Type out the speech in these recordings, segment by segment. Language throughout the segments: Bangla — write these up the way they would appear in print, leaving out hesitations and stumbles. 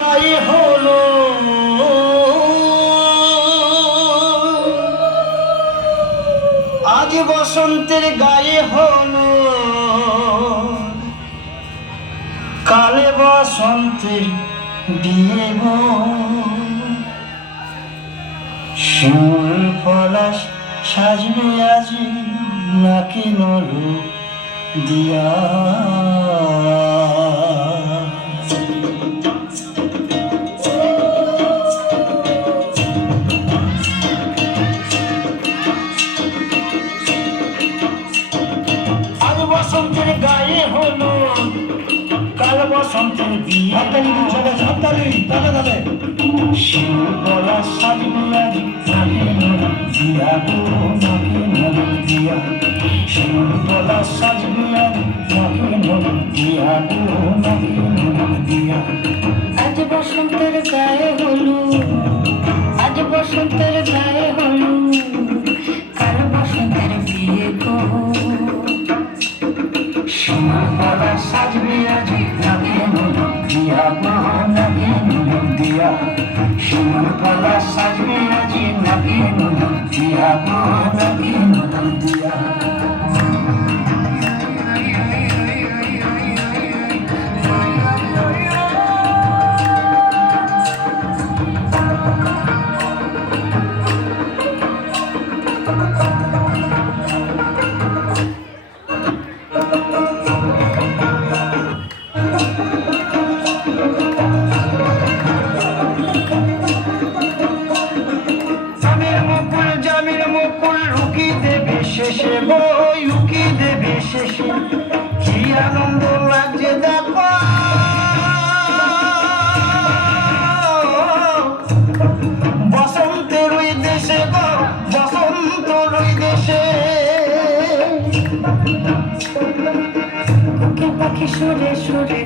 গায়ে হলো আজ বসন্তের গায়ে হলো কালে বসন্তের বিয়ে গো শিমুল পলাশ সাজবে আজি নাকি নলু দিয়া বসন্তের গায়ে হলো কাল বসন্তের বিয়ে শিমুল পলাশ সাজবে আজি নাকি নলু দিয়া গো নাকি নলু দিয়া শিমুল পলাশ সাজবে আজি নাকি নলু দিয়া গো নাকি নলু দিয়া আজ বসন্তের গায়ে হলু আজ বসন্তের গায়ে হলু কাল বসন্তের বিয়ে গো শিমুল পলাশ সাজবে আজি নাকি নলু দিয়া গো নাকি নলু দিয়া শিমুল পলাশ সাজবে আজি নাকি নলু দিয়া গো নাকি নলু দিয়া জামির মুকুল রুকি দেবে শেষে বই রুকি দেবে শেষে কি আনন্দ লাগছে দেখো বসন্তের ওই দেশে গো বসন্তের ওই দেশে কোকিল পাখি সুরে সুরে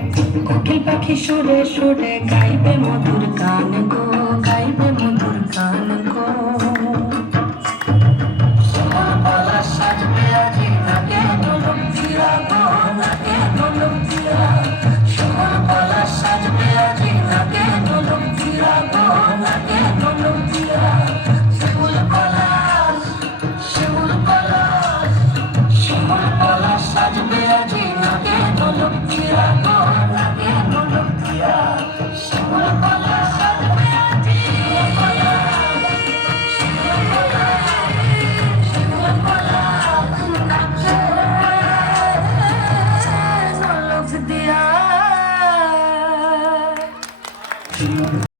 কোকিল পাখি সুরে সুরে গাইবে মধুর গান গো গাইবে মধুর গান গো শিমুল পলাশ সাজবে আজি নাকি নলু দিয়া গো নাকি নলু দিয়া শিমুল পলাশ সাজবে আজি নাকি নলু দিয়া গো নাকি নলু দিয়া শিমুল পলাশ শিমুল পলাশ শিমুল পলাশ সাজবে আজি নাকি নলু দিয়া গো নাকি নলু দিয়া শিমুল পলাশ সাজবে আজি ঝলক দিয়া